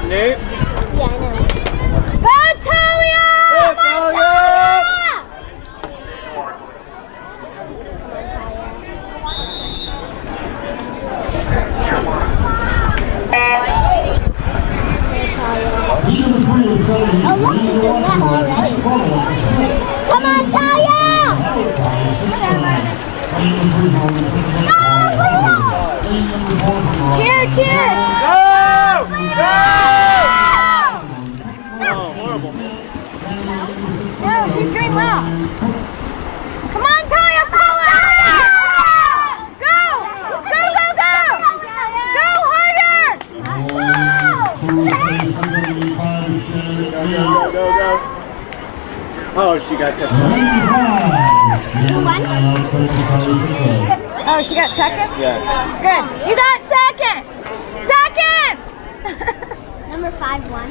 loud, Nate. Yeah, I know. Go, Talia! Go, Talia! Oh, look, she's doing that already. Come on, Talia! Cheer, cheer! Go! Go! Oh, horrible. No, she's doing well. Come on, Talia, pull it! Go! Go, go, go! Go harder! Go, go. Oh, she got touched. Who won? Oh, she got second? Yeah. Good. You got second! Second! Number 5 won.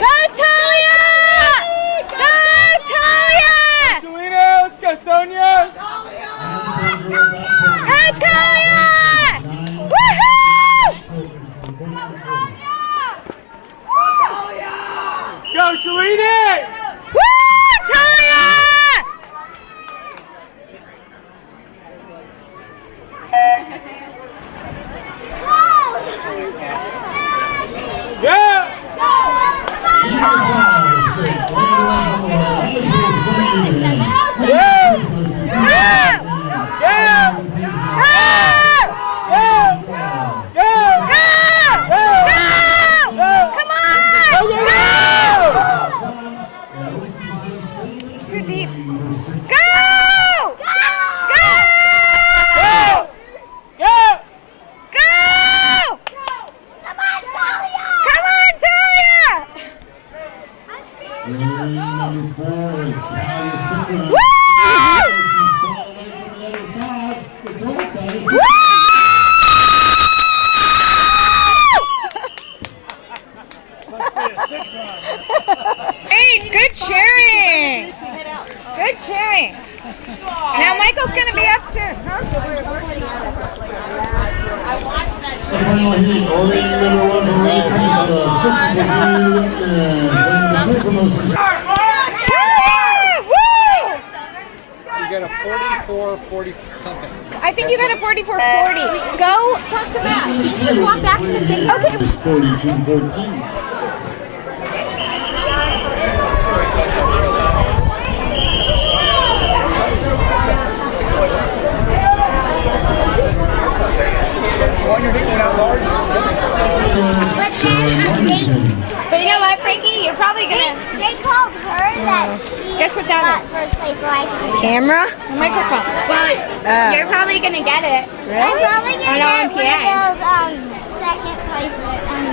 Go, Talia! Go, Talia! Selena, let's go, Sonia. Go, Talia! Woohoo! Go, Selena! Woo, Talia! Yeah! Too deep. Go! Go! Go! Go! Come on, Talia! Come on, Talia! Woo! Hey, good cheering. Good cheering. Now Michael's going to be up soon, huh? You got a 44-40 something. I think you got a 44-40. Go. Talk to Matt. Did you just walk back to the thing? Okay. 42-14. But you know what, Frankie? You're probably gonna. They called her that she Guess what that got is? first place, so I can. Camera? Microphone. But Oh. you're probably gonna get it. Really? I'm probably On gonna get one RMPA. of those second place.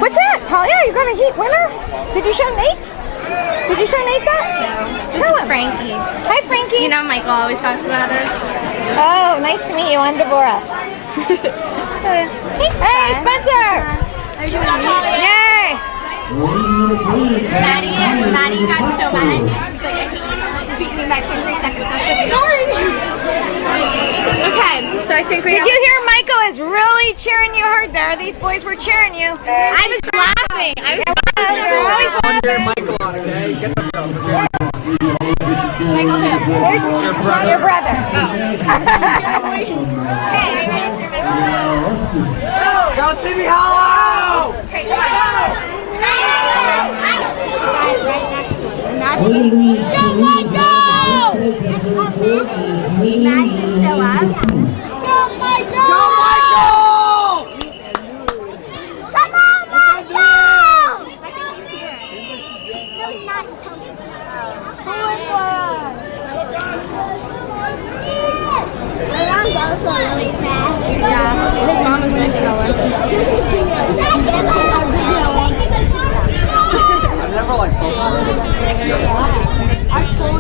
What's that, Talia? You got a heat winner? Did you show Nate? Did you show Nate that? This Show is him. Frankie. Hi, Frankie. You know Michael always talks about her. Oh, nice to meet you. I'm Deborah. Hey, Spencer. Yay. Maddie got so mad. She's like, I hate you. Beat me back in 3 seconds. I said, sorry. Okay, so I think we Did you hear Michael is really cheering you hard there? These boys were cheering you. I was laughing. You're always laughing. Michael on, okay? Get the stuff. Where's your brother? Go, Stevie Hollow! Let's go, Michael! Matt did show up. Let's go, Michael! Go, Michael! Come on, Michael! No, he's not. My mom goes really fast. Yeah, his mom is nice to I've never like posted. At 4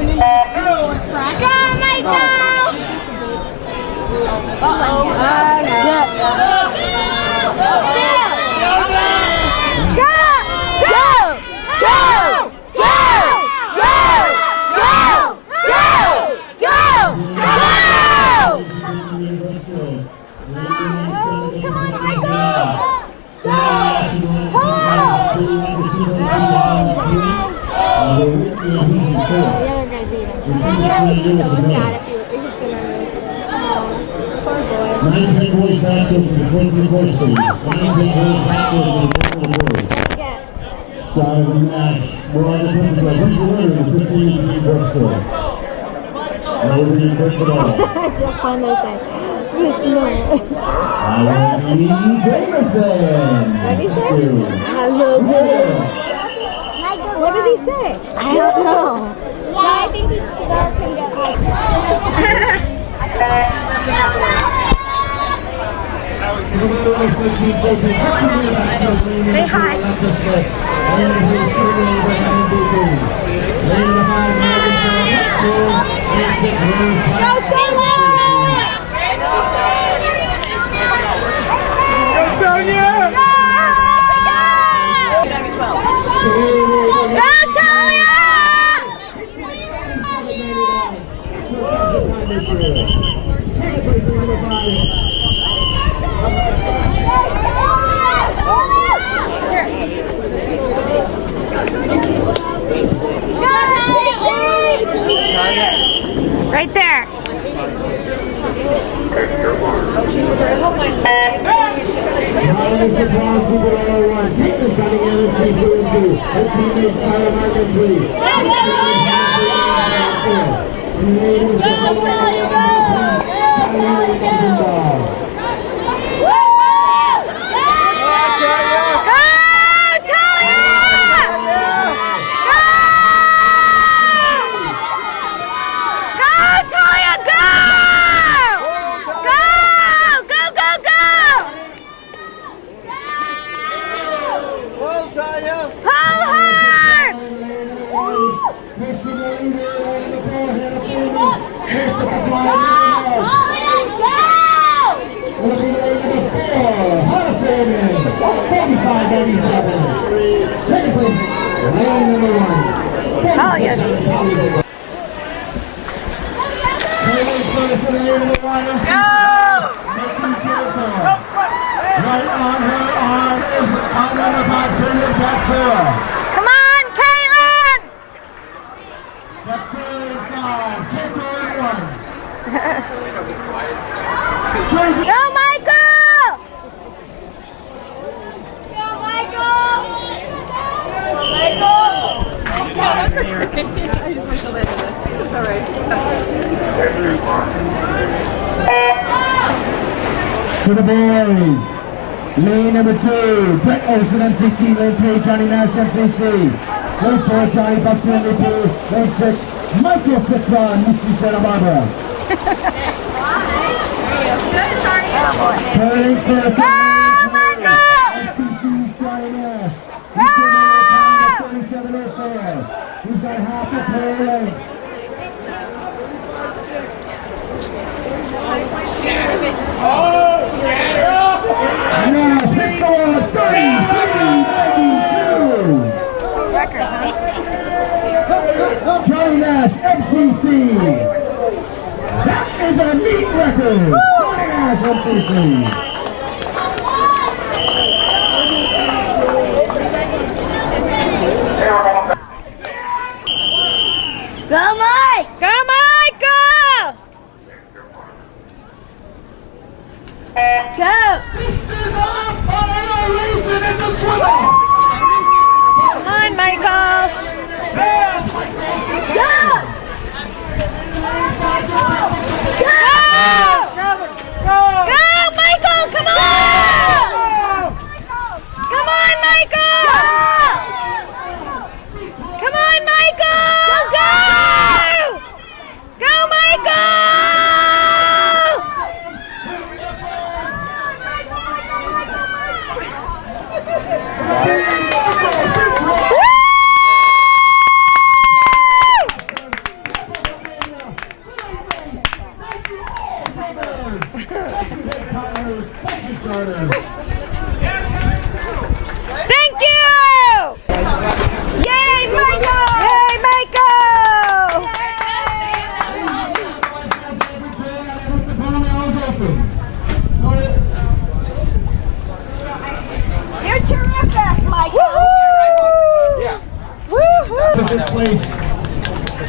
9-10 boys back over the 23 boys, please. 9-10 boys back over the boys. Start of the match. We're on the temperature. Who's the winner in the 15 boys store? Nobody first at all. Just fun to say. This much. Lee Davidson. What did he say? I have no clue. What did he say? I don't know. Yeah, I think he's can get Say hi. Right there. Citron Summer 1. Caitlin Cunningham in 3 and 2. Her teammates Sarah Martin 3. And ladies, second place, lane number 1. Oh, yes. Right on her arm is unidentified Caitlin Patsua. Come on, Caitlin! Patsua in 5, Temple in 1. Go, Michael! To the boys, lane number 2, Brett Olsen, MCC, lane 3, Johnny Nash, MCC, lane 4, Johnny Buxton, MVP, lane 6, Michael Citron, UC Santa Barbara. Turning first, MCC's Johnny Nash. He's been in the 37.04. He's got half a player length. Nash hits the wall at 33.92. Record, huh? Johnny Nash, MCC. That is a meat record. Johnny Nash, MCC. Go, Mike! Go, Michael! Go! This is our final race and it's a swivel. Come on, Michael! There's Michael. Go! Go! Go, Michael,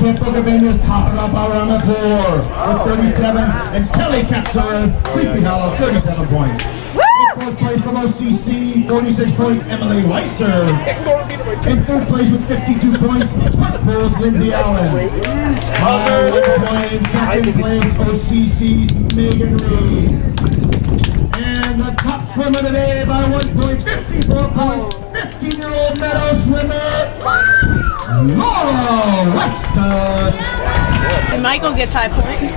Camp Bougainville's topping up around the floor with 37, and Kelly Katsura, Sleepy Hollow, 37 points. In fourth place from OCC, 46 points, Emily Weiser. In third place with 52 points, Parkpool's Lindsay Allen. By 1 point in second place, OCC's Megan Reed. And the top swimmer today by 1 point, 54 points, 15-year-old meadow swimmer, Laura Weston. And Michael gets high point.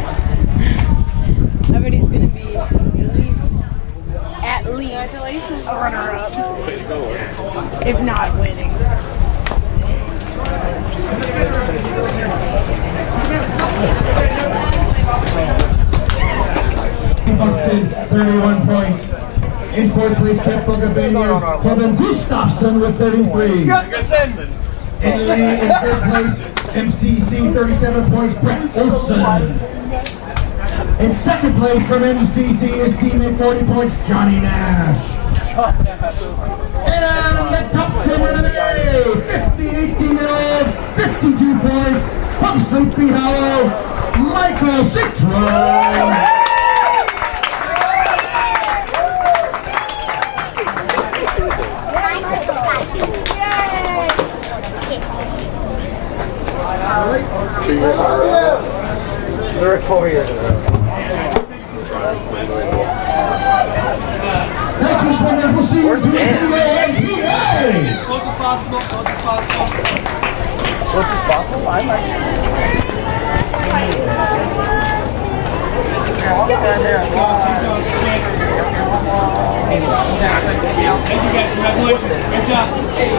Everybody's gonna be at least a runner-up, if not winning. Buxton, 31 points. In fourth place, Camp Bougainville's Kevin Gustafson with 33. In third place, MCC, 37 points, Brett Olson. In second place from MCC, his teammate, 40 points, Johnny Nash. And the top swimmer today, 18-year-olds, 52 points, from Sleepy Hollow, Michael Citron. Two years in a row. 3 or 4 years in a row. Thank you, swimmers. We'll see you soon. NPA. Close as possible, close as possible. What's this possible? I like Thank you guys, congratulations. Good job. Thank you.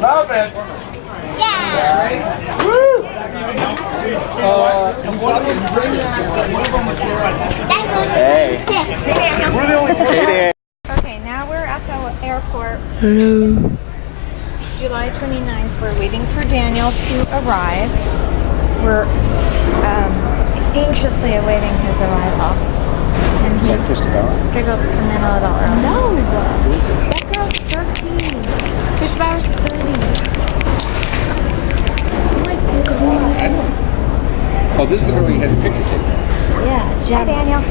Love it. Yeah. Woo! Hey. We're the only one. Okay, now we're at the airport. Hello. July 29th. We're waiting for Daniel to arrive. We're anxiously awaiting his arrival. And he's scheduled to come in a little early. No! That girl's 13. Fish Bauer's 30. Oh my god. Oh, this is the girl you had the picture taken. Yeah, Hi, Daniel.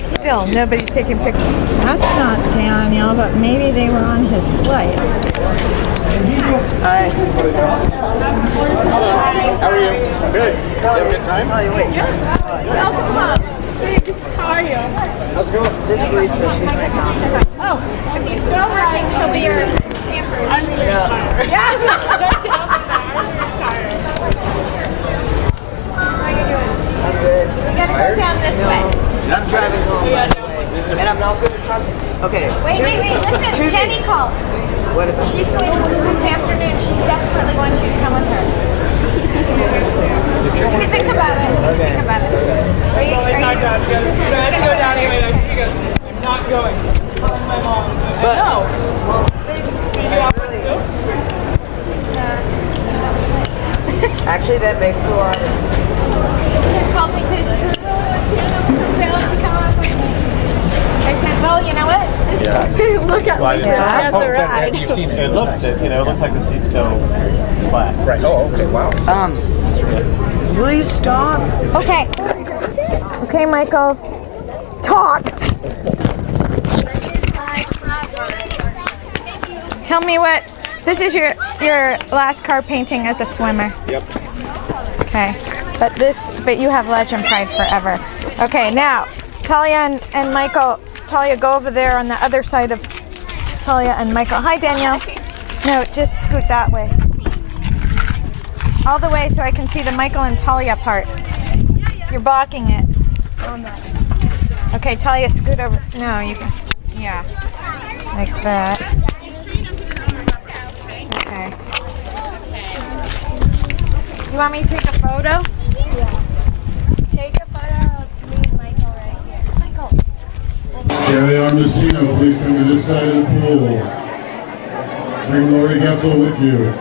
Still, nobody's taking pictures. That's not Daniel, but maybe they were on his flight. Hi. Hello. How are you? Good. You have a good time? Welcome home. How are you? How's it going? This is Lisa, she's my cousin. Oh, if you still ride, she'll be your camper. I'm really tired. Yeah. How you doing? I'm good. We gotta go down this way. I'm driving home, by the way. And I'm not good at crossing. Okay. Wait. Listen, two Jenny things. called. What about? She's going this afternoon. She desperately wants you to come with her. Let me think about it. Okay. Think about it. Are you, We talked about it together. I had to go down anyway. She goes, I'm not going. Calling my mom. But No. actually, that makes a lot of sense. She called me because she said, oh, Daniel, come down and come up with me. I said, well, you know what? Look at Lisa. She has the ride. You've seen it. It looks like the seats go flat. Right. Oh, okay. Wow. Will you stop? Okay. Okay, Michael. Talk. Tell me what. This is your last car painting as a swimmer. Yep. Okay. But you have legend pride forever. Okay, now Talia and Michael. Talia, go over there on the other side of Talia and Michael. Hi, Danielle. No, just scoot that way. All the way so I can see the Michael and Talia part. You're blocking it. Okay, Talia, scoot over. No, you can. Yeah. Like that. Okay. You want me to take a photo? Take a photo of me and Michael right here. Michael. Carrie Armacino, please come to this side of the pool. Bring Lori Getzel with you.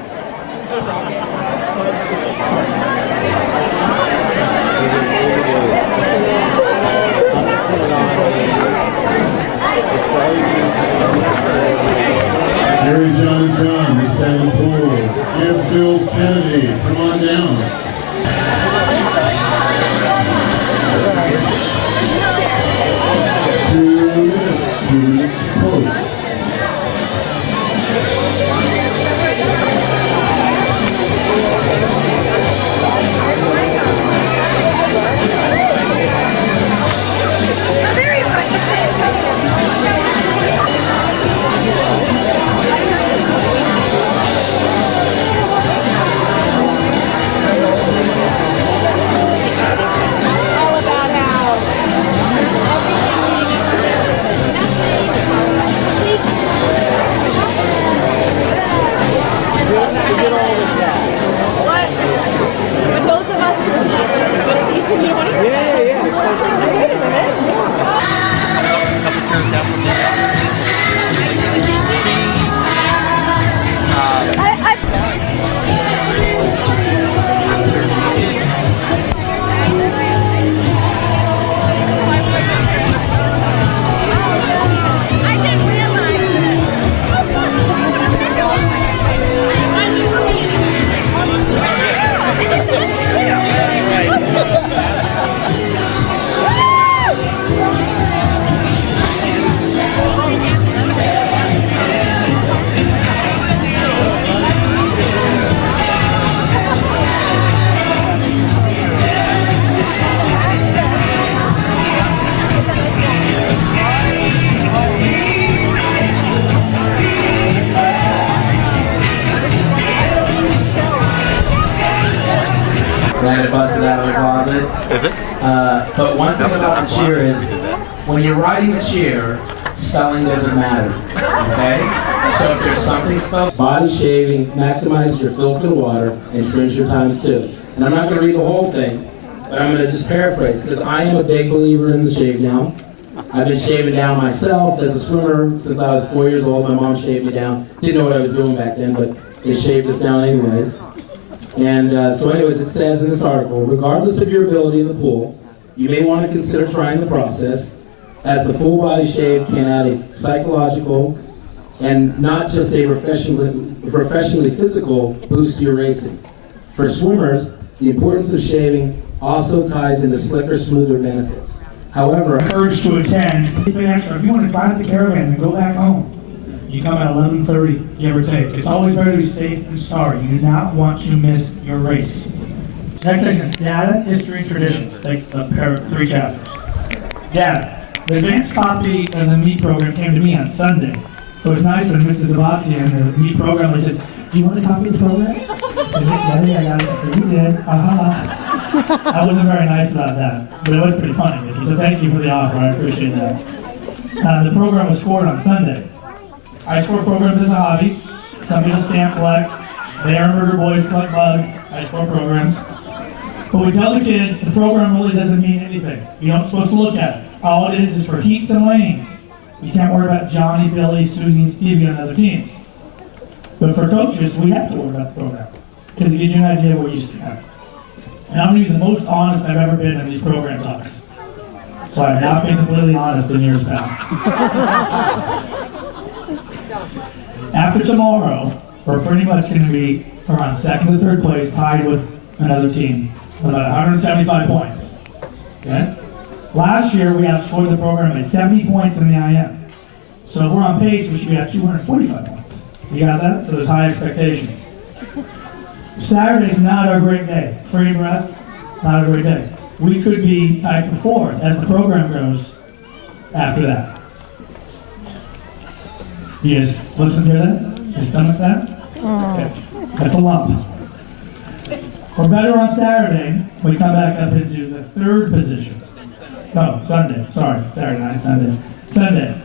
I had to bust it out of the closet. Is it? But one thing about the cheer is, when you're riding a chair, spelling doesn't matter, okay? So if there's something spelled, body shaving maximizes your fill for the water and trims your times too. And I'm not going to read the whole thing, but I'm going to just paraphrase, because I am a big believer in the shave down. I've been shaving down myself as a swimmer since I was 4 years old. My mom shaved me down. Didn't know what I was doing back then, but they shaved us down anyways. And so anyways, it says in this article, regardless of your ability in the pool, you may want to consider trying the process, as the full body shave can add a psychological and not just a professionally physical boost to your racing. For swimmers, the importance of shaving also ties into slicker, smoother benefits. However, Urge to attend. Keep it extra. If you want to drive the caravan and go back home, you come at 11:30, give or take. It's always better to be safe than sorry. You do not want to miss your race. Next section is data, history, and tradition. Take the 3 chapters. Data. The advanced copy of the meat program came to me on Sunday. So it was nice when Mrs. Abati in the meat program, I said, "Do you want a copy of the program?" I said, "Daddy, I got it for you, Dad." I wasn't very nice about that, but it was pretty funny. So thank you for the offer. I appreciate that. The program was scored on Sunday. I score programs as a hobby. Some people stamp collect. They are murder boys, collect bugs. I score programs. But we tell the kids the program really doesn't mean anything. You're not supposed to look at it. All it is for heats and lanes. You can't worry about Johnny, Billy, Susie, and Stevie on other teams. But for coaches, we have to worry about the program, because it gives you an idea of what used to happen. And I'm going to be the most honest I've ever been in these program talks. So I have not been completely honest in years past. After tomorrow, we're pretty much going to be around 2nd to 3rd place, tied with another team, about 175 points. Okay? Last year, we outscored the program by 70 points in the IM. So if we're on pace, we should be at 245 points. You got that? So there's high expectations. Saturday's not a great day. Free rest, not a great day. We could be tied for 4th as the program goes after that. You guys listen to that? You stomach that? Okay. That's a lump. We're better on Saturday. We come back up into the 3rd position. No, Sunday. Sorry. Saturday night, Sunday. Sunday.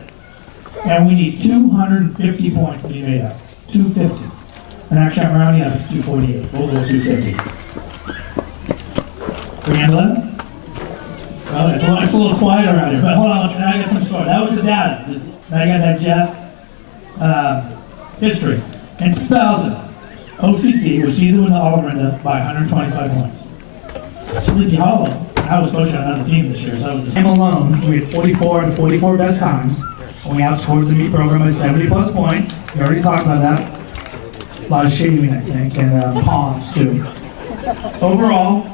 And we need 250 points to be made up. 250. And actually, I'm rounding up. It's 248. We'll go 250. Can we handle that? Well, it's a little quiet around here. But hold on. I got some story. That was the data. I got to digest history. In 2000, OCC was seeded in the All-Arinda by 125 points. Sleepy Hollow. I was coaching on another team this year, so I was the same alone. We had 44 and 44 best times. And we outscored the meat program by 70 plus points. We already talked about that. A lot of shaving, I think, and palms, too. Overall,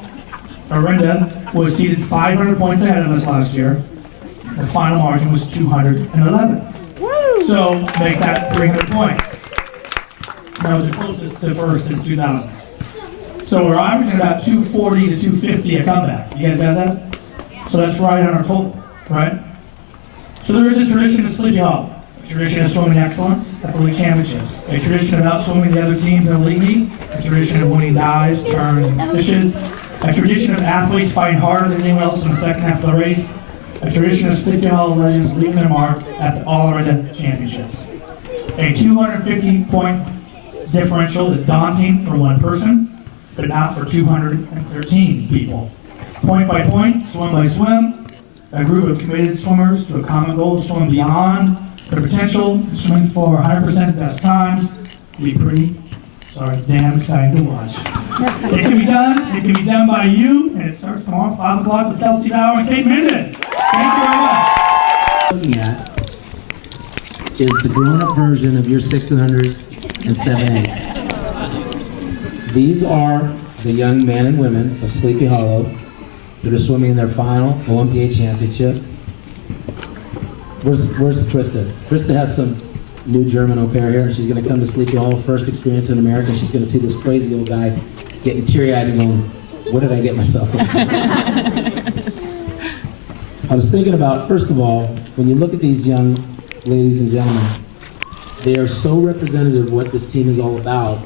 Orinda was seeded 500 points ahead of us last year. The final margin was 211. Woo! So, make that 300 points. That was the closest to first since 2000. So we're averaging about 240 to 250 a comeback. You guys got that? So that's right on our total, right? So there is a tradition of Sleepy Hollow, a tradition of swimming excellence at the league championships, a tradition of outswimming the other teams in the league meet, a tradition of winning dives, turns, and finishes, a tradition of athletes fighting harder than anyone else in the second half of the race, a tradition of Sleepy Hollow legends leaving their mark at the All-Arinda Championships. A 250-point differential is daunting for one person, but not for 213 people. Point by point, swim by swim, a group of committed swimmers to a common goal of swimming beyond their potential, and swimming for 100% of best times. It'll be pretty, damn exciting to watch. It can be done. It can be done by you, and it starts tomorrow at 5 o'clock with Kelsey Bauer and Kate Minden. Thank you very much. Looking at is the grown-up version of your 600s and 7/8s. These are the young men and women of Sleepy Hollow that are swimming in their final Olympiad championship. Where's Krista? Krista has some new German au pair here, and she's going to come to Sleepy Hollow, first experience in America. She's going to see this crazy old guy getting teary-eyed and going, what did I get myself into? I was thinking about, first of all, when you look at these young ladies and gentlemen, they are so representative of what this team is all about,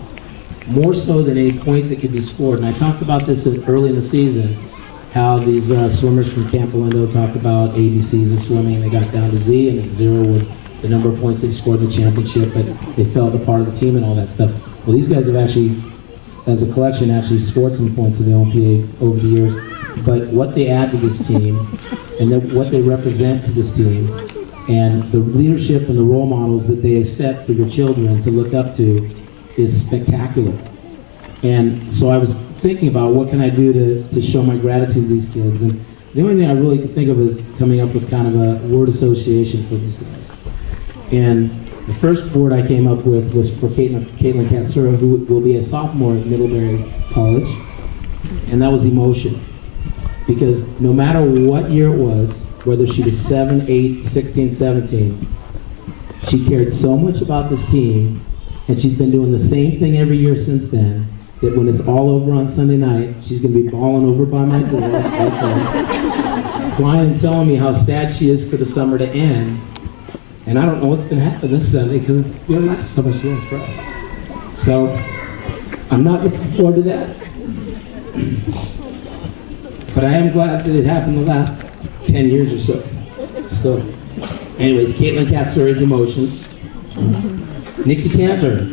more so than any point that could be scored. And I talked about this early in the season, how these swimmers from Camp Lindo talked about ABCs of swimming, and they got down to Z, and 0 was the number of points they scored in the championship, but they felt a part of the team and all that stuff. Well, these guys have actually, as a collection, actually scored some points in the Olympiad over the years. But what they add to this team, and what they represent to this team, and the leadership and the role models that they have set for your children to look up to is spectacular. And so I was thinking about what can I do to show my gratitude to these kids. And the only thing I really could think of is coming up with kind of a word association for these guys. And the first word I came up with was for Caitlin Katsura, who will be a sophomore at Middlebury College, and that was emotion. Because no matter what year it was, whether she was 7, 8, 16, 17, she cared so much about this team, and she's been doing the same thing every year since then, that when it's all over on Sunday night, she's going to be bawling over by my door, right there, crying and telling me how sad she is for the summer to end. And I don't know what's going to happen this Sunday because it's your last summer swim for us. So I'm not looking forward to that. But I am glad that it happened the last 10 years or so. So, anyways, Caitlin Katsura's emotions. Nikki Cantor,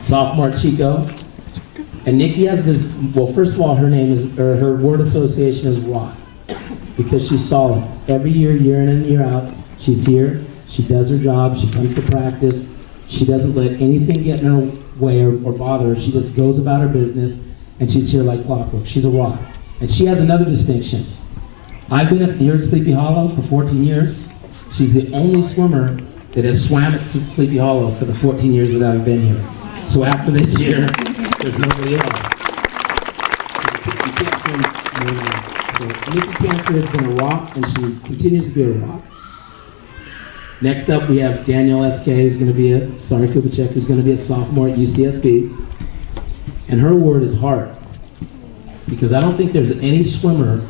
sophomore at Chico. And Nikki has this, well, first of all, her name is, or her word association is rock. Because she's solid. Every year, year in and year out, she's here. She does her job, she comes to practice, she doesn't let anything get in her way or bother her. She just goes about her business, and she's here like clockwork. She's a rock. And she has another distinction. I've been here at Sleepy Hollow for 14 years. She's the only swimmer that has swam at Sleepy Hollow for the 14 years that I've been here. So after this year, there's nobody else. You can't swim more than that. So Nikki Cantor has been a rock, and she continues to be a rock. Next up, we have Danielle S.K., who's going to be who's going to be a sophomore at UCSB. And her word is heart. Because I don't think there's any swimmer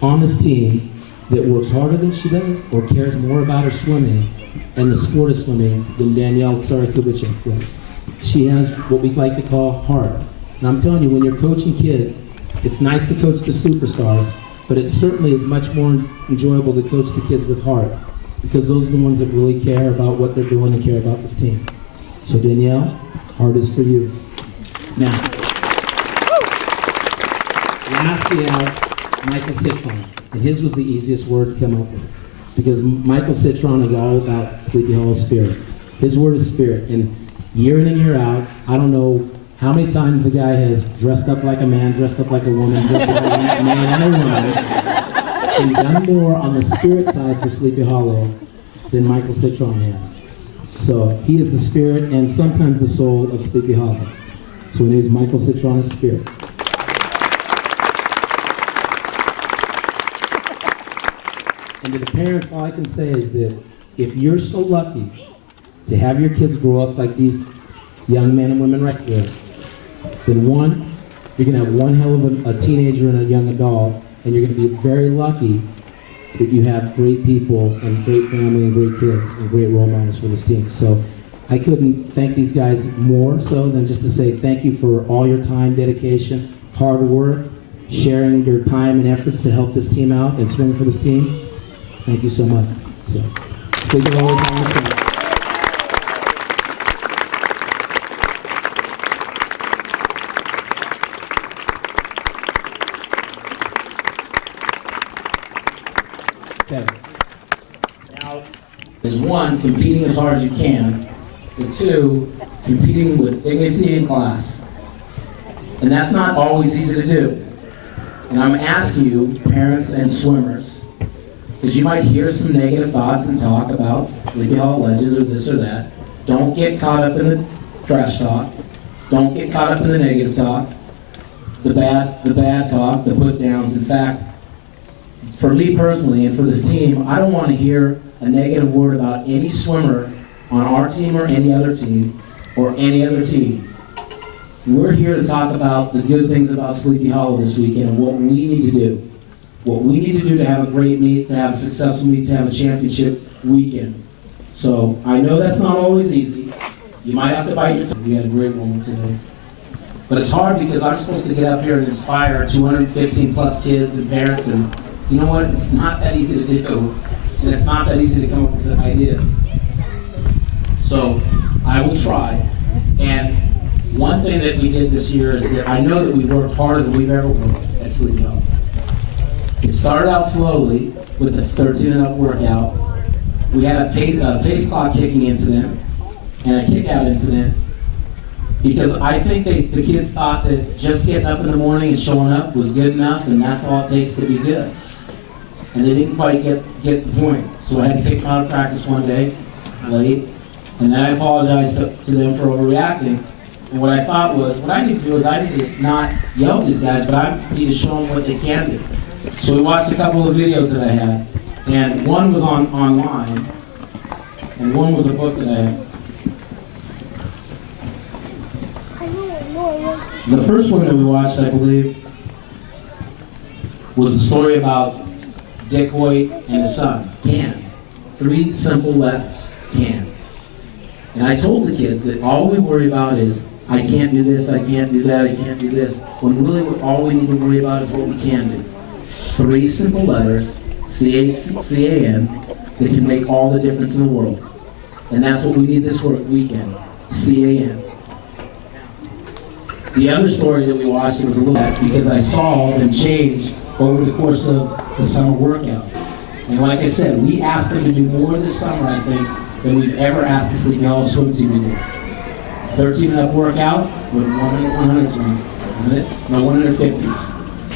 on this team that works harder than she does or cares more about her swimming and the sport of swimming than Danielle Sarikubicek does. She has what we like to call heart. And I'm telling you, when you're coaching kids, it's nice to coach the superstars, but it certainly is much more enjoyable to coach the kids with heart. Because those are the ones that really care about what they're doing and care about this team. So Danielle, heart is for you. Now, last we have Michael Citron, and his was the easiest word to come up with. Because Michael Citron is all about Sleepy Hollow spirit. His word is spirit, and year in and year out, I don't know how many times the guy has dressed up like a man, dressed up like a woman, dressed up like a man and a woman, and done more on the spirit side for Sleepy Hollow than Michael Citron has. So he is the spirit and sometimes the soul of Sleepy Hollow. So his name is Michael Citron is spirit. And to the parents, all I can say is that if you're so lucky to have your kids grow up like these young men and women right here, then one, you're going to have one hell of a teenager and a young adult, and you're going to be very lucky that you have great people and great family and great kids and great role models for this team. So I couldn't thank these guys more so than just to say thank you for all your time, dedication, hard work, sharing your time and efforts to help this team out and swim for this team. Thank you so much. So, Sleepy Hollow time. is one, competing as hard as you can, but two, competing with dignity in class. And that's not always easy to do. And I'm asking you, parents and swimmers, because you might hear some negative thoughts and talk about Sleepy Hollow Legends or this or that. Don't get caught up in the trash talk. Don't get caught up in the negative talk, the bad talk, the put downs. In fact, for me personally and for this team, I don't want to hear a negative word about any swimmer on our team or any other team or any other team. We're here to talk about the good things about Sleepy Hollow this weekend and what we need to do. What we need to do to have a great meet, to have a successful meet, to have a championship weekend. So I know that's not always easy. You might have to bite your tongue. We had a great one today. But it's hard because I'm supposed to get up here and inspire 215 plus kids and parents, and you know what? It's not that easy to do, and it's not that easy to come up with ideas. So I will try. And one thing that we did this year is that I know that we worked harder than we've ever worked at Sleepy Hollow. It started out slowly with the 13 and up workout. We had a pace clock kicking incident and a kick out incident because I think the kids thought that just getting up in the morning and showing up was good enough and that's all it takes to be good. And they didn't quite get the point. So I had to kick them out of practice one day, late, and then I apologized to them for overreacting. And what I thought was, what I need to do is I need to not yell at these guys, but I need to show them what they can do. So we watched a couple of videos that I had, and one was online, and one was a book that I had. The first one that we watched, I believe, was the story about Dick Hoyt and his son, Can. 3 simple letters, Can. And I told the kids that all we worry about is, I can't do this, I can't do that, I can't do this, when really all we need to worry about is what we can do. 3 simple letters, C-A-N, that can make all the difference in the world. And that's what we need this weekend, C-A-N. The other story that we watched, it was a little bit because I saw them change over the course of the summer workouts. And like I said, we asked them to do more this summer, I think, than we've ever asked the Sleepy Hollow swim team to do. 13 and up workout with 100s, isn't it? No, 150s.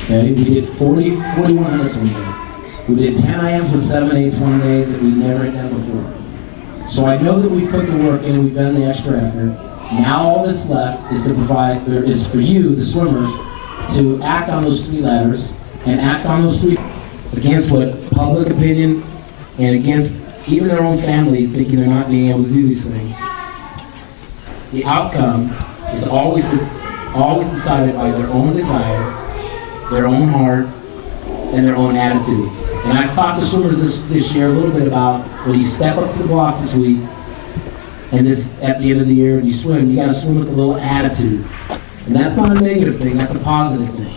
Okay, we did 4100s one day. We did 10 IMs with 7 8s one day that we never had done before. So I know that we've put the work in and we've done the extra effort. Now all that's left is to provide, or is for you, the swimmers, to act on those 3 letters and act on those 3 against what public opinion and against even their own family thinking they're not being able to do these things. The outcome is always decided by their own desire, their own heart, and their own attitude. And I've talked to swimmers this year a little bit about when you step up to the blocks this week, and this at the end of the year, and you swim, you got to swim with a little attitude. And that's not a negative thing, that's a positive thing.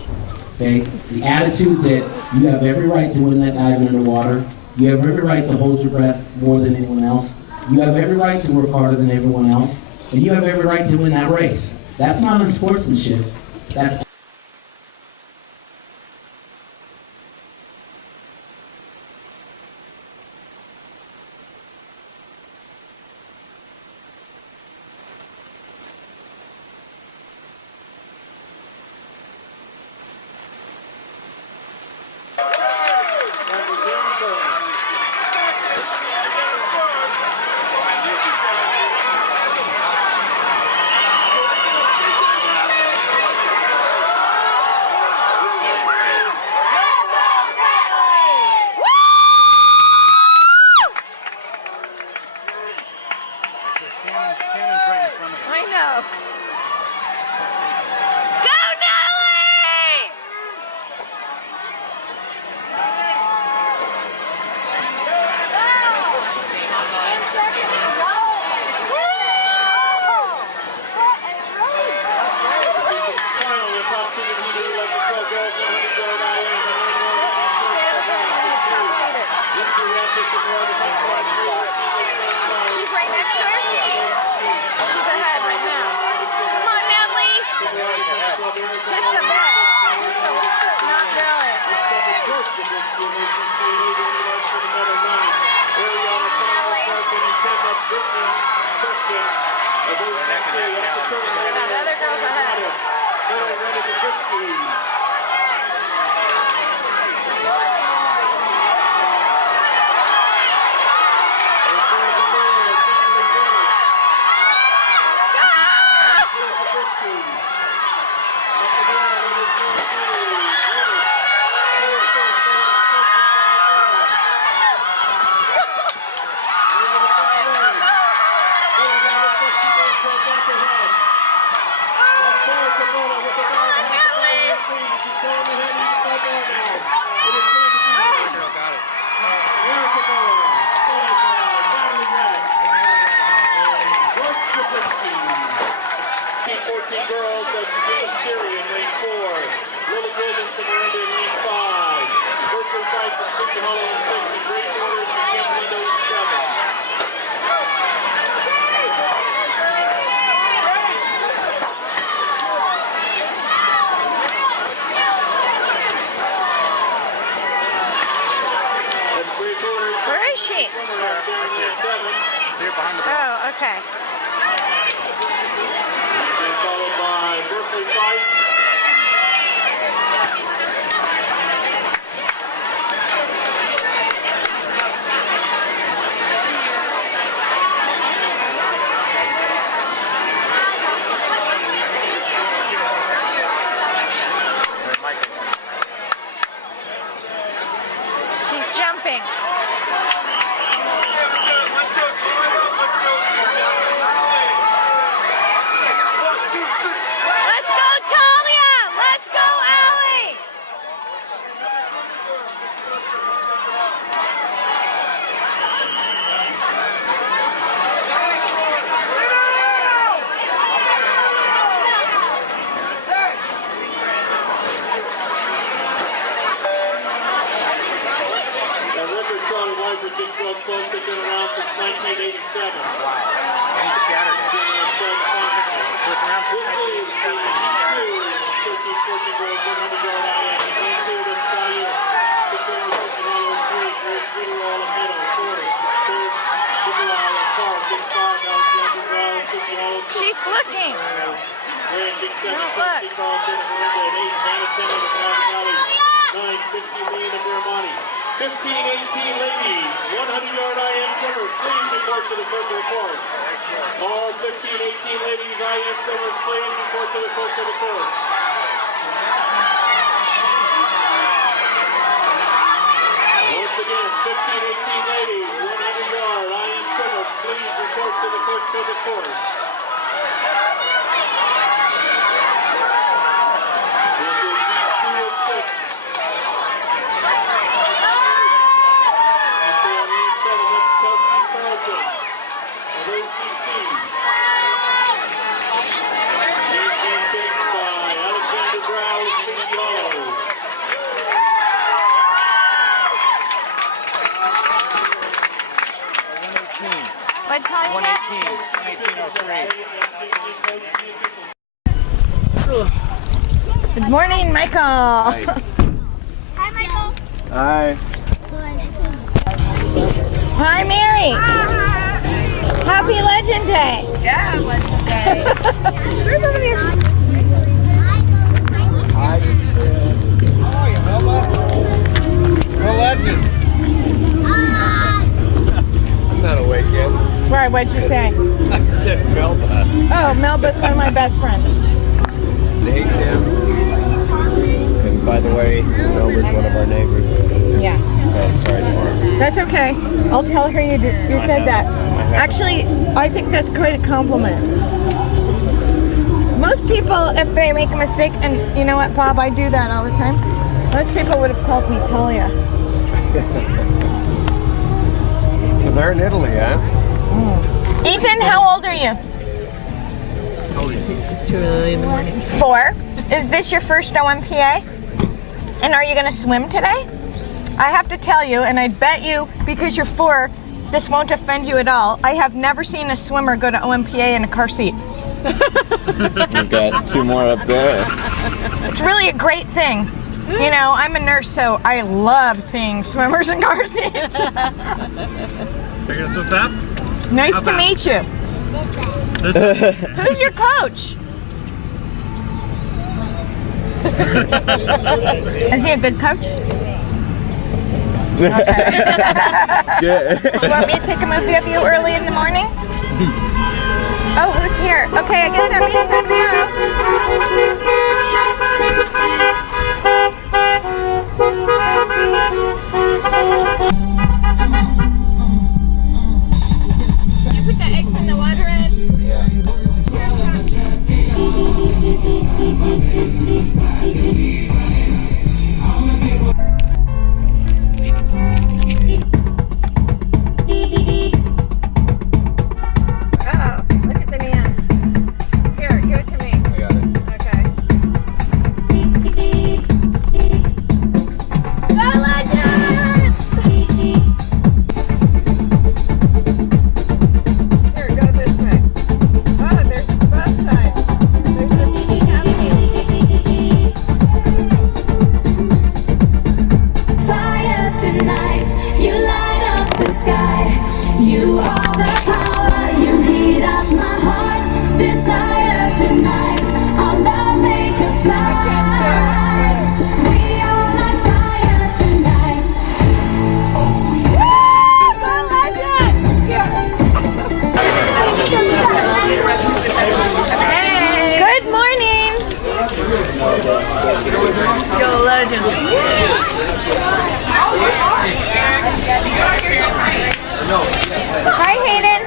Okay? The attitude that you have every right to win that dive underwater, you have every right to hold your breath more than anyone else, you have every right to work harder than everyone else, and you have every right to win that race. That's not unsportsmanship, that's I know. Go, Natalie! She's right next to her. She's ahead right now. Come on, Natalie. Just her back. Just a little bit. Not really. Natalie. Brittany, Kristen, of OCC. The other girl's ahead. Little ready to Christie. Girls, that's James Siri in lane 4. Lily Williams and Miranda in lane 5. Berkeley Fights and Sleepy Hollow in 6. And Grace Orders and Camp Lindo in 7. That's Grace Orders. Where is she? Oh, okay. Followed by Berkeley Fights. She's jumping. Let's go, Talia! Let's go, Allie! That record Charlie White was just close. They've been around since 1987. Wow. And he shattered it. First round since 1987. 13-14 girls, 100-yard IM. Lane 2, that's Talia. Victoria Wilson, Hollow in 3. Grace Whitterall in middle, 40. Third, Nikolai in Park. In 5, Alexander Brown, City Hollow. She's looking. Brand Big 7, Look. Kelsey Carlson, and Miranda at 8. Hannah Tennant of Round Valley. 9, 15 million of Miramani. 15-18 ladies, 100-yard IM swimmers, please report to the circle course. All 15-18 ladies IM swimmers, please report to the circle course. Once again, 15-18 ladies, 100-yard IM swimmers, please report to the course. This is heat 2 of 6. What time? 118. Good morning, Michael. Hi, Michael. Hi. Hi, Mary. Happy Legend Day. Yeah, Legend Day. There's somebody else. We're legends. I'm not awake yet. Right, what'd you say? I said Melba. Oh, Melba's one of my best friends. They hate them. And by the way, Melba's one of our neighbors. Yeah. Oh, sorry, Mark. That's okay. I'll tell her you said that. Actually, I think that's quite a compliment. Most people, if they make a mistake, and you know what, Bob, I do that all the time. Most people would have called me Talia. So they're in Italy, huh? Ethan, how old are you? It's too early in the morning. 4. Is this your first OMPA? And are you going to swim today? I have to tell you, and I bet you, because you're 4, this won't offend you at all. I have never seen a swimmer go to OMPA in a car seat. We've got 2 more up there. It's really a great thing. You know, I'm a nurse, so I love seeing swimmers in car seats. They're gonna swim fast? Nice to meet you. Who's your coach? Is he a good coach? Okay. You want me to take a movie of you early in the morning? Oh, who's here? Okay, I guess that means I'm You put the eggs in the water, Ed? Hi, Hayden.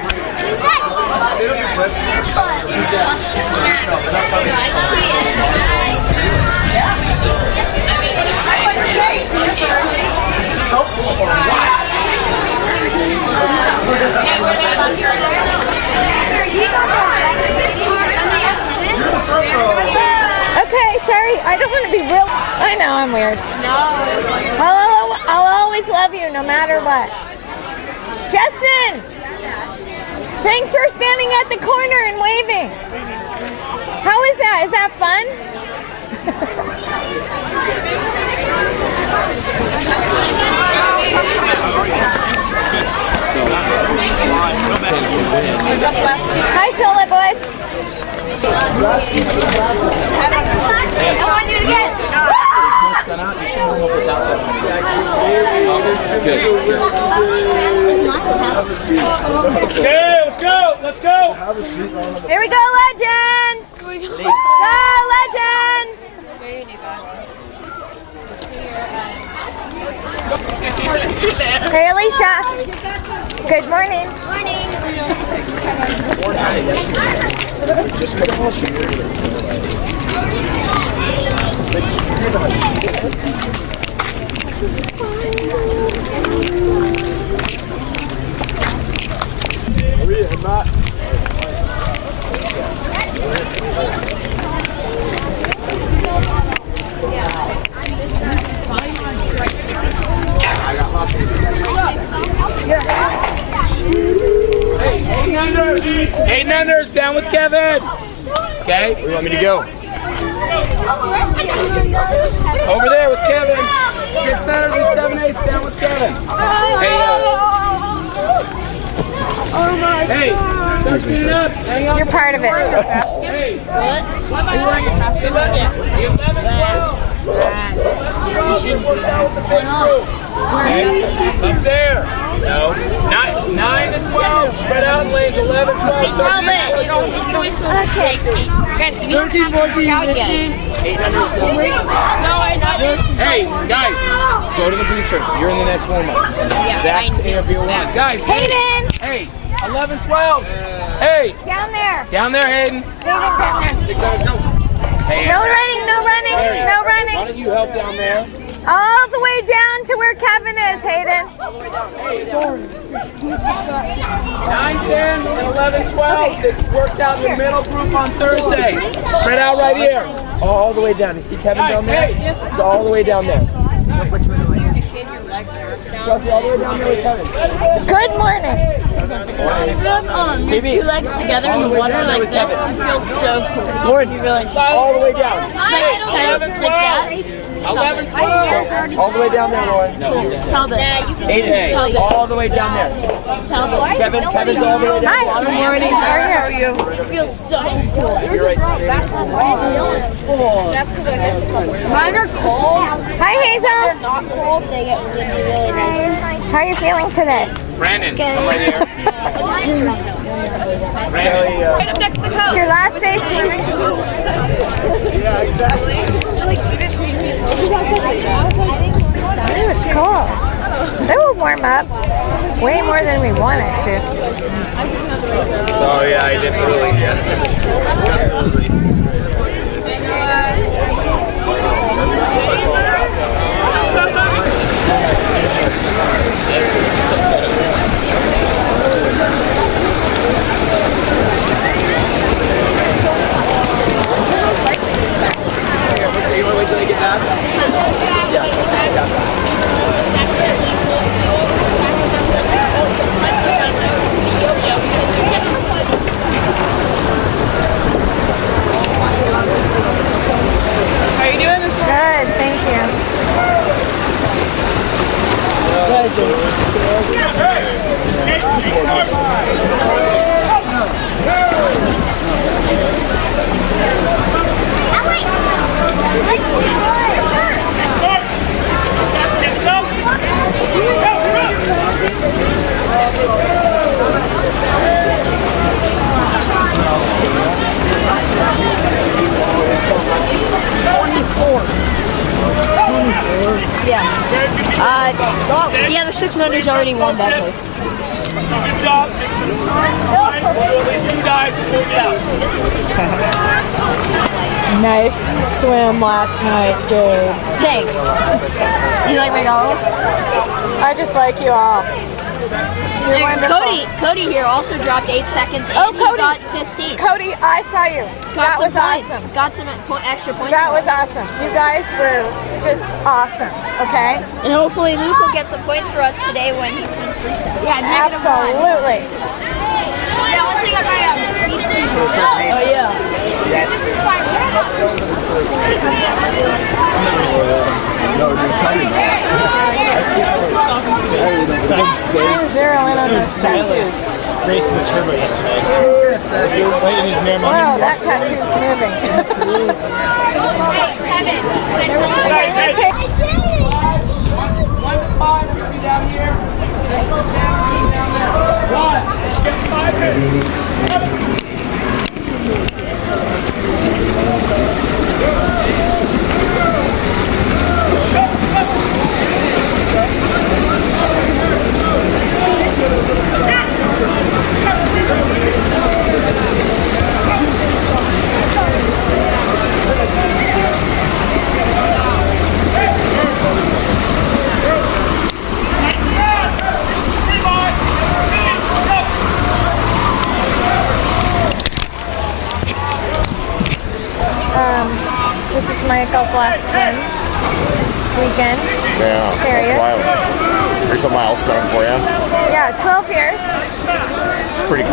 Okay, sorry. I don't want to be real. I know I'm weird. No. I'll always love you no matter what. Justin! Thanks for standing at the corner and waving. How is that? Is that fun? Hi, Sola boys. I want you to get. Okay, let's go. Let's go. Here we go, Legends. Go, Legends. Hey, Alicia. Good morning. Eight unders, down with Kevin. Okay. Where do you want me to go? Over there with Kevin. 6 unders and 7 eighths, down with Kevin. Hey, start speeding up. Hang on. You're part of it. Hey. What? Are you wearing your basket? Yeah. 11, 12. Up there. No. 9 to 12. Spread out lanes 11, 12, 13, 14. Okay. 13, 14, 15. 8 Hey, guys, go to the bleachers. You're in the next warm-up. Zach's interview one. Guys, Hayden. Hey, 11, 12. Hey. Down there. Down there, Hayden. Hayden, down there. 6 hours, go. Hey, No running, no running, Larry, no why running. don't you help down there? All the way down to where Kevin is, Hayden. 9, 10, and 11, 12. They worked out in the middle group on Thursday. Spread out right here. All the way down. You see Kevin down there? It's all the way down there. Chelsea, all the way down there with Kevin. Good morning. Your 2 legs together in the water like this, it feels so cool. Lauren, You really all the way down. like that. 11, 12. All the way down there, Lauren. Tell them. 8, all the way down there. Tell them. Kevin's all the way down there. Hi. Good morning. How are you? It feels so cool. Yours is back home. That's because I missed it. Mine are cold. Hi, Hazel. They're not cold. They get really nice. How are you feeling today? Brandon, come right here. Right up next to the coat. It's your last day swimming. Yeah, exactly. Ooh, it's cold. It will warm up way more than we want it to. Oh yeah, I didn't really get it. You want to wait till they get back? How are you doing this morning? Good, thank you. Yeah, the 600's already warmed up. Good job. At least 2 dives before we get out. Nice swim last night, dude. Thanks. You like my goggles? I just like you all. You're wonderful. Cody here also dropped 8 seconds and Oh, he Cody. got 15. Cody, I saw you. That was points. awesome. Got some extra points. That was awesome. You guys were just awesome, okay? And hopefully Luke will get some points for us today when he swims freestyle. Yeah, -1. Absolutely. Yeah, once I got my oh yeah. This is fine. No, you're coming. Zero in on this tattoo. Racing the turbo yesterday. Right in his mirror. Wow, that tattoo's moving. Okay, take. 1 to 5, we'll be down here. 1. Get 5 minutes. This is Michael's last swim weekend. Yeah, Period. that's wild. Here's a milestone for you. Yeah, 12 years. It's pretty good.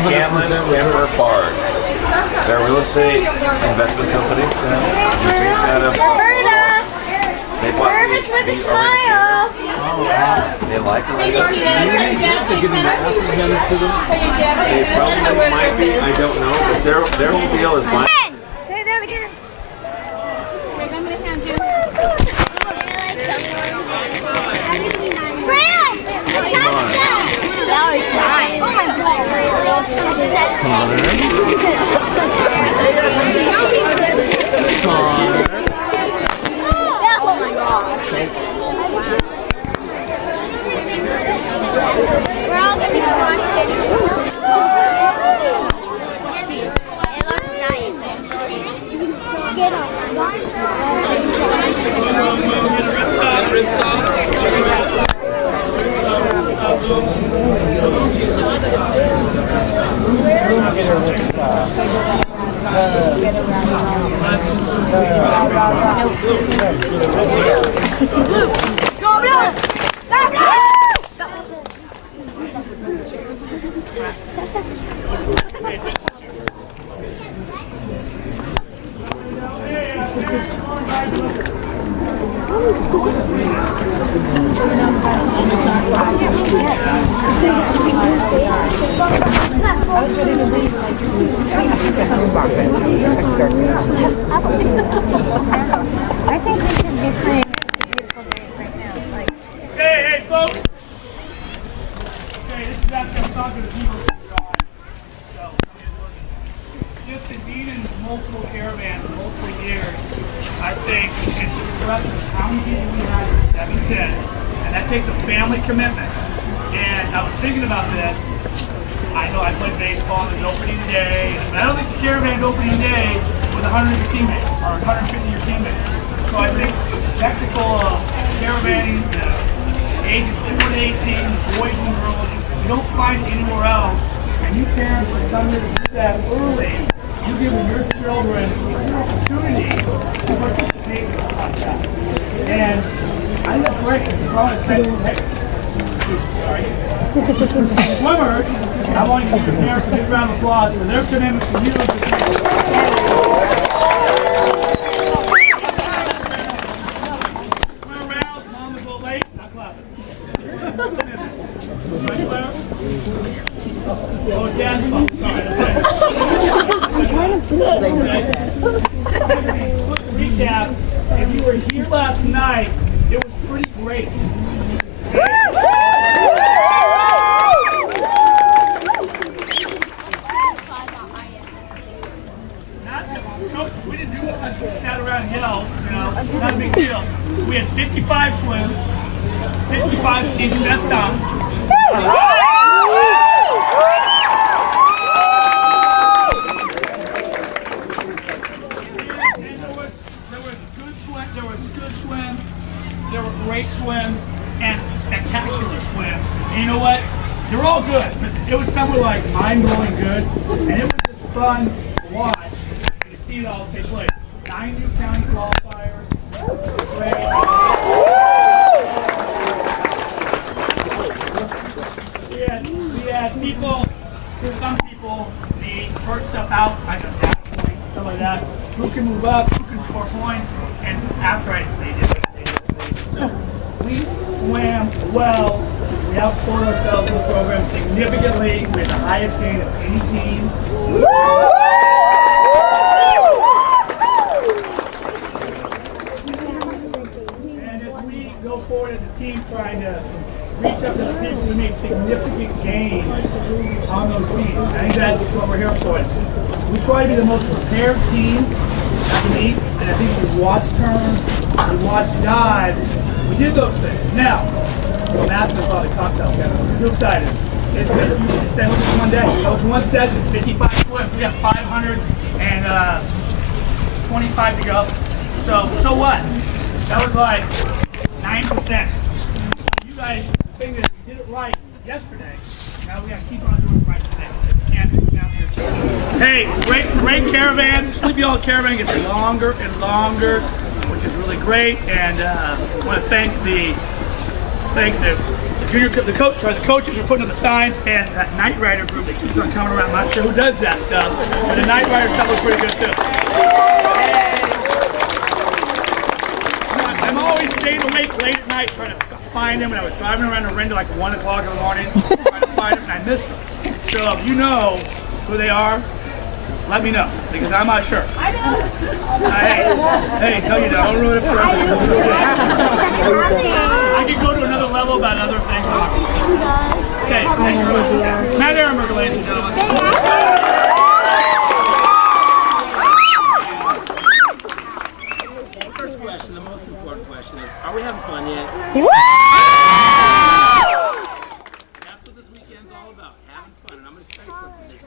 Scanlon Timber Park. They're a real estate investment company. They're based out of Roberta, they bought service with a the smile. They like it. They probably might be. I don't know. But their whole deal is buying. Say that again. I'm gonna hand you. Fran! That was nice. Oh my We're all gonna be watching. It looks nice. I think we should be playing. It's a beautiful day right now. Like, Hey, folks! Okay, this is after I'm talking to people who are gone. So, just in being in multiple caravans for multiple years, I think it's impressive how many people we have in 710, and that takes a family commitment. And I was thinking about this. I know I played baseball on his opening day, but I don't think the caravan's opening day with 100 of your teammates, or 150 of your teammates. So I think the spectacle of caravanning, the ages 4 to 18, boys and girls, you don't find it anywhere else. And you parents are coming to do that early. You're giving your children an opportunity to participate in stuff like that. And I think that's great. It's all sorry. Swimmers, I want you to give your parents a big round of applause for their commitment to you. Swim around, mom is a little late, not clapping. Oh, it's Dad's fault. Sorry. Recap, if you were here last night, it was pretty great. We didn't do much, we sat around and yelled, not a big deal. We had 55 swims, 55 season best times. There was good swims, there were great swims, and spectacular swims. And you know what? They're all good. It was somewhere like mind-blowing good, and it was just fun to watch and to see it all take place. 9 new county qualifiers. We had people, some people need short stuff out, I got data points and stuff like that. Who can move up, who can score points, and after they did it. So we swam well. We outscored ourselves in the program significantly. We had the highest gain of any team. And as we go forward as a team trying to reach up to the people who make significant gains on those teams, I think that's what we're here for. We try to be the most prepared team that we meet, and I think we watch turns, we watch dives, we did those things. Now, I'm asking about the cocktail, Kevin. I'm too excited. It's one day. That was one session, 55 swims. We got 525 to go. So what? That was like 9%. So you guys, the thing is, you did it right yesterday. Now we got to keep on doing it right today. Hey, great caravan. Sleepy Hollow Caravan gets longer and longer, which is really great. And I want to thank the coaches for putting up the signs, and that Night Rider group that keeps on coming around. I'm not sure who does that stuff, but the Night Rider stuff looks pretty good too. I'm always staying awake late at night trying to find them, and I was driving around the Arenda like 1 o'clock in the morning trying to find them, and I missed them. So if you know who they are, let me know, because I'm not sure. I know. Hey, no you don't. Don't ruin it for everyone. I could go to another level about other things. Okay, thanks for watching. Matt Ehrenberger, ladies and gentlemen. First question, the most important question is, are we having fun yet? That's what this weekend's all about, having fun. And I'm going to tell you something, there's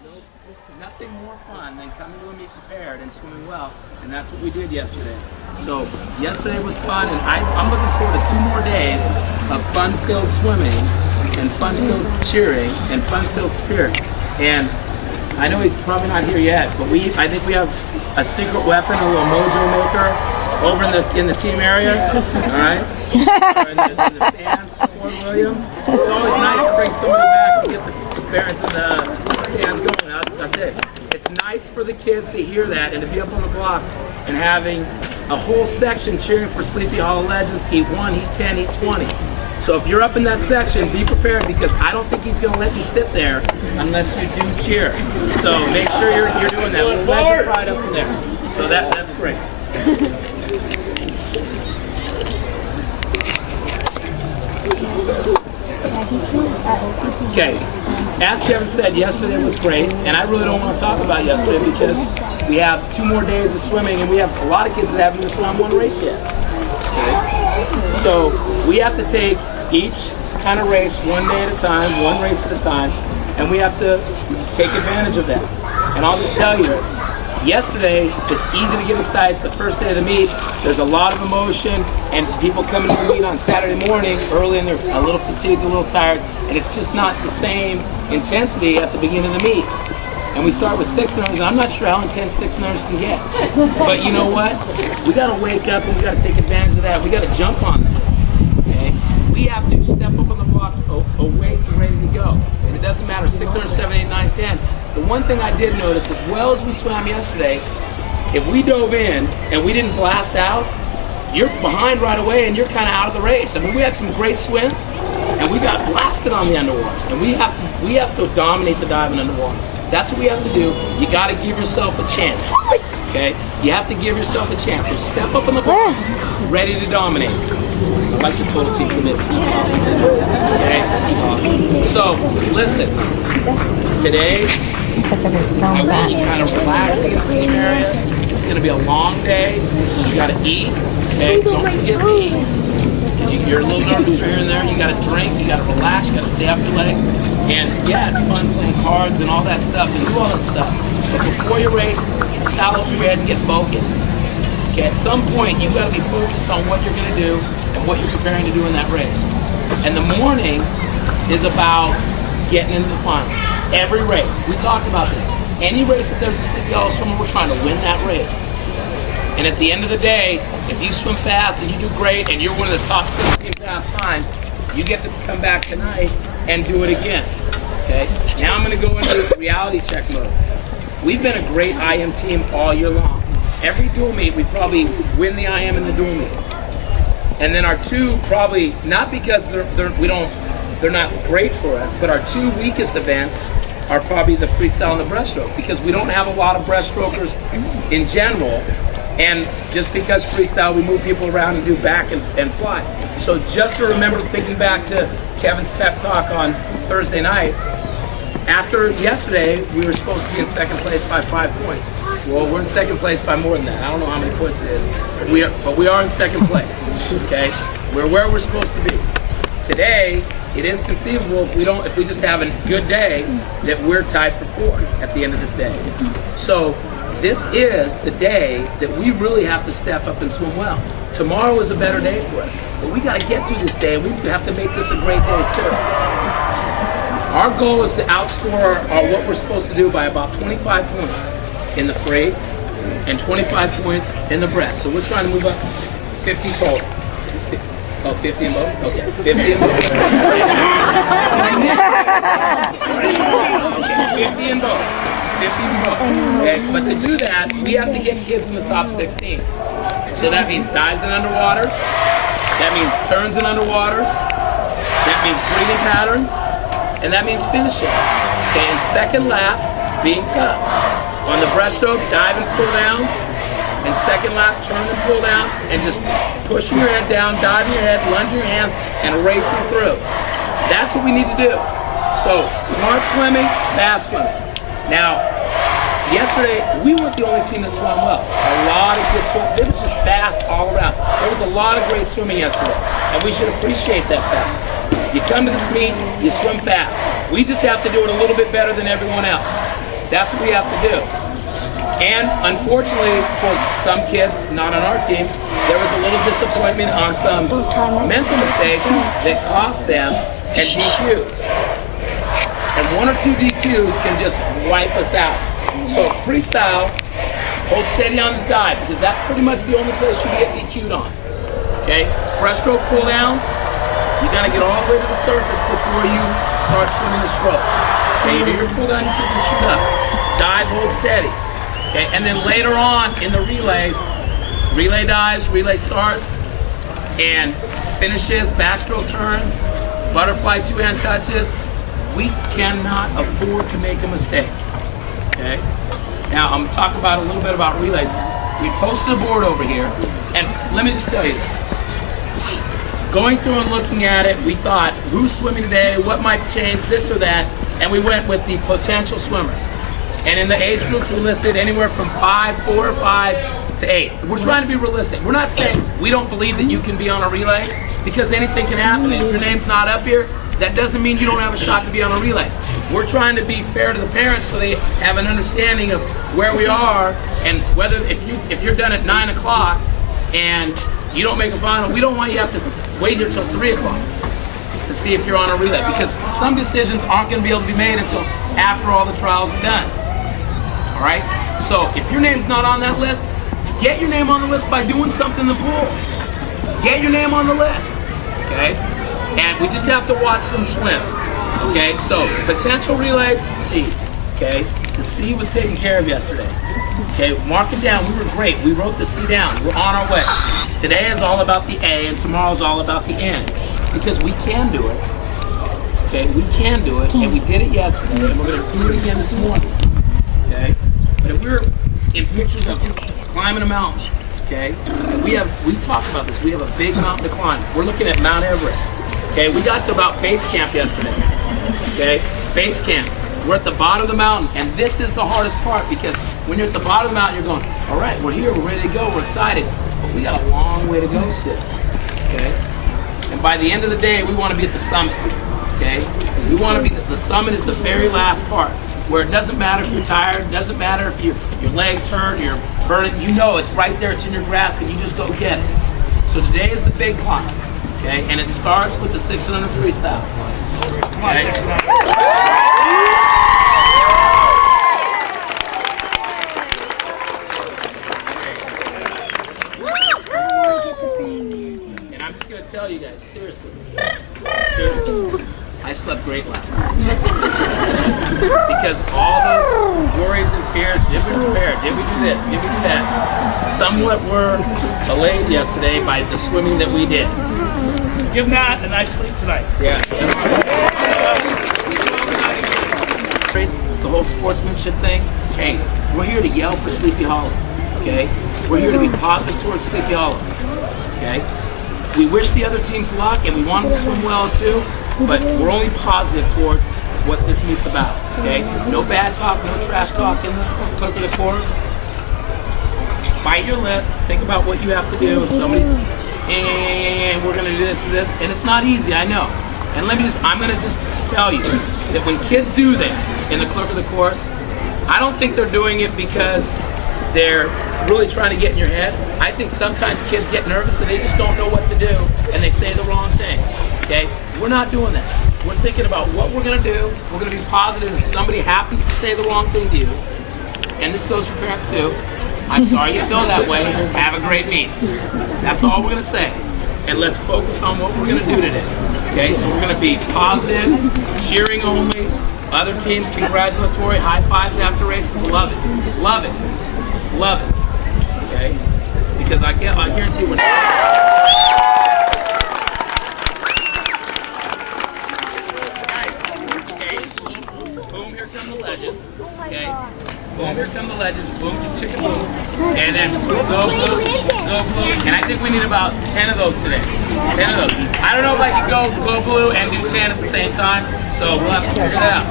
nothing more fun than coming to a meet prepared and swimming well, and that's what we did yesterday. So yesterday was fun, and I'm looking forward to 2 more days of fun-filled swimming and fun-filled cheering and fun-filled spirit. And I know he's probably not here yet, but I think we have a secret weapon, a little mojo maker over in the team area, all right? Or in the stands, Ford Williams. It's always nice to bring somebody back to get the parents in the stands going. That's it. It's nice for the kids to hear that and to be up on the blocks and having a whole section cheering for Sleepy Hollow Legends, Heat 1, Heat 10, Heat 20. So if you're up in that section, be prepared because I don't think he's going to let you sit there unless you do cheer. So make sure you're doing that. We'll let you pride up in there. So that's great. Okay, as Kevin said, yesterday was great, and I really don't want to talk about yesterday because we have 2 more days of swimming, and we have a lot of kids that haven't even swum one race yet. Okay? So we have to take each kind of race one day at a time, one race at a time, and we have to take advantage of that. And I'll just tell you, yesterday, it's easy to get excited. It's the first day of the meet. There's a lot of emotion, and people come to the meet on Saturday morning early, and they're a little fatigued, a little tired, and it's just not the same intensity at the beginning of the meet. And we start with 600s, and I'm not sure how intense 600s can get. But you know what? We got to wake up, and we got to take advantage of that. We got to jump on that. Okay? We have to step up on the blocks, awake and ready to go. And it doesn't matter 600, 7, 8, 9, 10. The one thing I did notice, as well as we swam yesterday, if we dove in and we didn't blast out, you're behind right away and you're kind of out of the race. I mean, we had some great swims and we got blasted on the underwaters. And we have to dominate the diving underwater. That's what we have to do. You got to give yourself a chance. Okay? You have to give yourself a chance. So step up in the blocks, ready to dominate. I like the total team commit. Awesome. Okay? Awesome. So, listen. Today, I want you kind of relaxing in the team area. It's going to be a long day. You got to eat. Okay? Don't forget to eat. You're a little nervous here and there. You got to drink. You got to relax. You got to stay off your legs. And yeah, it's fun playing cards and all that stuff and do all that stuff. But before your race, towel over your head and get focused. Okay? At some point, you've got to be focused on what you're going to do and what you're preparing to do in that race. And the morning is about getting into the finals. Every race. We talked about this. Any race that there's a Sleepy Hollow swimmer, we're trying to win that race. And at the end of the day, if you swim fast and you do great and you're one of the top 16 fast times, you get to come back tonight and do it again. Okay? Now I'm going to go into reality check mode. We've been a great IM team all year long. Every dual meet, we probably win the IM in the dual meet. And then our 2 probably, not because they're not great for us, but our 2 weakest events are probably the freestyle and the breaststroke because we don't have a lot of breaststrokers in general. And just because freestyle, we move people around and do back and fly. So just to remember, thinking back to Kevin's pep talk on Thursday night, after yesterday, we were supposed to be in second place by 5 points. Well, we're in second place by more than that. I don't know how many points it is, but we are in second place, okay? We're where we're supposed to be. Today, it is conceivable if we just have a good day that we're tied for 4 at the end of this day. So this is the day that we really have to step up and swim well. Tomorrow is a better day for us, but we got to get through this day. We have to make this a great day too. Our goal is to outscore what we're supposed to do by about 25 points in the free and 25 points in the breast. So we're trying to move up 50 total. Oh, 50 in both? Okay, 50 in both. 50 in both. 50 in both. Okay, but to do that, we have to get kids in the top 16. So that means dives and underwaters. That means turns and underwaters. That means breathing patterns. And that means finishing. Okay, and second lap, being tough. On the breaststroke, dive and pull downs. And second lap, turn and pull down, and just pushing your head down, diving your head, lunging your hands, and racing through. That's what we need to do. So, smart swimming, fast swimming. Now, yesterday, we weren't the only team that swam well. A lot of kids swam. It was just fast all around. There was a lot of great swimming yesterday, and we should appreciate that fact. You come to this meet, you swim fast. We just have to do it a little bit better than everyone else. That's what we have to do. And unfortunately for some kids, not on our team, there was a little disappointment on some mental mistakes that cost them and DQs. And 1 or 2 DQs can just wipe us out. So freestyle, hold steady on the dive because that's pretty much the only place you can get DQ'd on. Okay? Breaststroke pull downs, you gotta get all the way to the surface before you start swimming the stroke. Okay, you do your pull down, you can shoot up. Dive, hold steady. Okay, and then later on in the relays, relay dives, relay starts, and finishes, backstroke turns, butterfly two-hand touches, we cannot afford to make a mistake, okay? Now, I'm talking about a little bit about relays. We posted a board over here, and let me just tell you this. Going through and looking at it, we thought, who's swimming today, what might change, this or that, and we went with the potential swimmers. And in the age groups, we listed anywhere from 4 or 5 to 8. We're trying to be realistic. We're not saying we don't believe that you can be on a relay, because anything can happen. If your name's not up here, that doesn't mean you don't have a shot to be on a relay. We're trying to be fair to the parents so they have an understanding of where we are, and whether if you're done at 9 o'clock and you don't make a final, we don't want you to have to wait here till 3 o'clock to see if you're on a relay, because some decisions aren't going to be able to be made until after all the trials are done. All right? So if your name's not on that list, get your name on the list by doing something in the pool. Get your name on the list, okay? And we just have to watch some swims, okay? So potential relays, D, okay? The C was taken care of yesterday, okay? Mark it down. We were great. We wrote the C down. We're on our way. Today is all about the A, and tomorrow's all about the N, because we can do it, okay? We can do it, and we did it yesterday, and we're going to do it again this morning, okay? But if we're in pictures of climbing a mountain, okay? And we talked about this. We have a big mountain to climb. We're looking at Mount Everest. Okay, we got to about base camp yesterday. Okay, base camp. We're at the bottom of the mountain, and this is the hardest part, because when you're at the bottom of the mountain, you're going, all right, we're here, we're ready to go, we're excited, but we got a long way to go still. Okay, and by the end of the day, we want to be at the summit. Okay, we want to be the summit is the very last part, where it doesn't matter if you're tired, it doesn't matter if your legs hurt, you're burning. You know it's right there, it's in your grasp, and you just go get it. So today is the big climb. Okay, and it starts with the 600 freestyle. Come on, 600. And I'm just gonna tell you guys, seriously, I slept great last night. Because all those worries and fears, did we prepare? Did we do this? Did we do that? Somewhat were allayed yesterday by the swimming that we did. Give Matt a nice sleep tonight. Yeah. The whole sportsmanship thing. Hey, we're here to yell for Sleepy Hollow. Okay? We're here to be positive towards Sleepy Hollow. Okay? We wish the other teams luck, and we want them to swim well too, but we're only positive towards what this meet's about. Okay? No bad talk, no trash talk in the clerk of the course. Bite your lip. Think about what you have to do. If somebody's and we're gonna do this and this, and it's not easy, I know. And I'm gonna just tell you that when kids do that in the clerk of the course, I don't think they're doing it because they're really trying to get in your head. I think sometimes kids get nervous and they just don't know what to do, and they say the wrong thing, okay? We're not doing that. We're thinking about what we're gonna do. We're gonna be positive. If somebody happens to say the wrong thing to you, and this goes for parents too, I'm sorry you feel that way. Have a great meet. That's all we're gonna say. And let's focus on what we're gonna do today. Okay, so we're gonna be positive, cheering only, other teams congratulatory, high fives after races. Love it. Love it. Love it. Okay? Because I guarantee you when boom, here come the legends. Okay? Boom, here come the legends. Boom, chicken boom. And then go blue, go blue. And I think we need about 10 of those today. 10 of those. I don't know if I can go blue and do 10 at the same time, so we'll have to figure that out.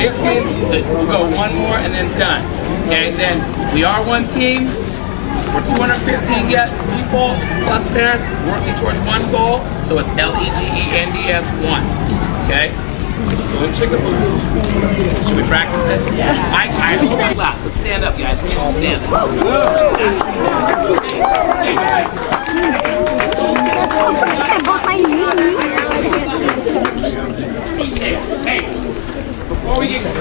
This means that we'll go one more and then done. Okay, then we are one team. We're 215 people plus parents working towards one goal, so it's LEGENDS 1. Okay? Boom, chicka boom. Should we practice this? Yeah. I hope we laugh. Let's stand up, guys. We all stand up. Hey, before we get at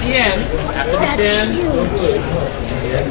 the end, after the 10, yes.